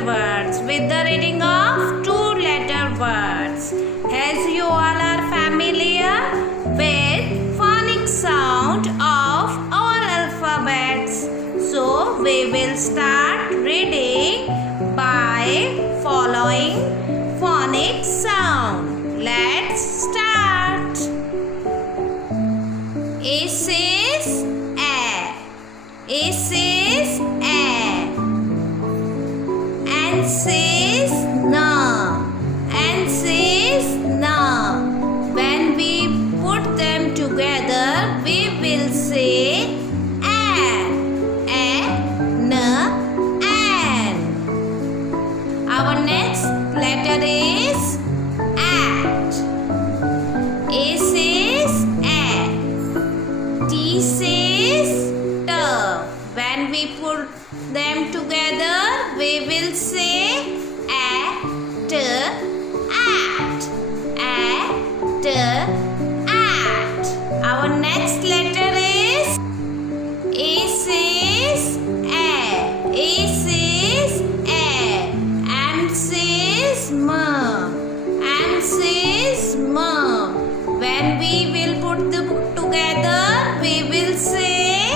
two-letter words with the reading of two-letter words. As you all are familiar with phonic sound of all alphabets, so we will start reading by following phonic sound. Let's start. A says A. A says A. N says Na. N says Na. When we put them together, we will say An. An. An. Our next letter is At. A says A. T says T. When we put them together, we will say at. Our next letter is A says A. A says A. M says Ma. M says Ma. When we will put the book together, we will say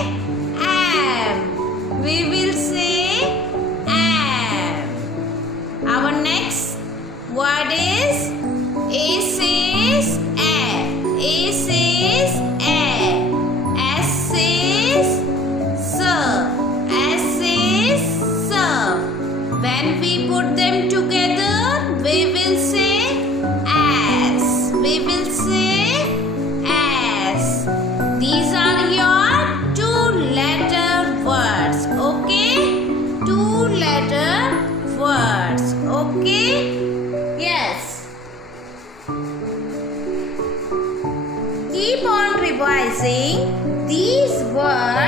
am. We will say am. Our next word is A says A. A says A. S says S. S says S. When we put them together, we will say as. We will say as. These are your two-letter words. Okay? Two-letter words. Okay? Yes. Keep on revising these words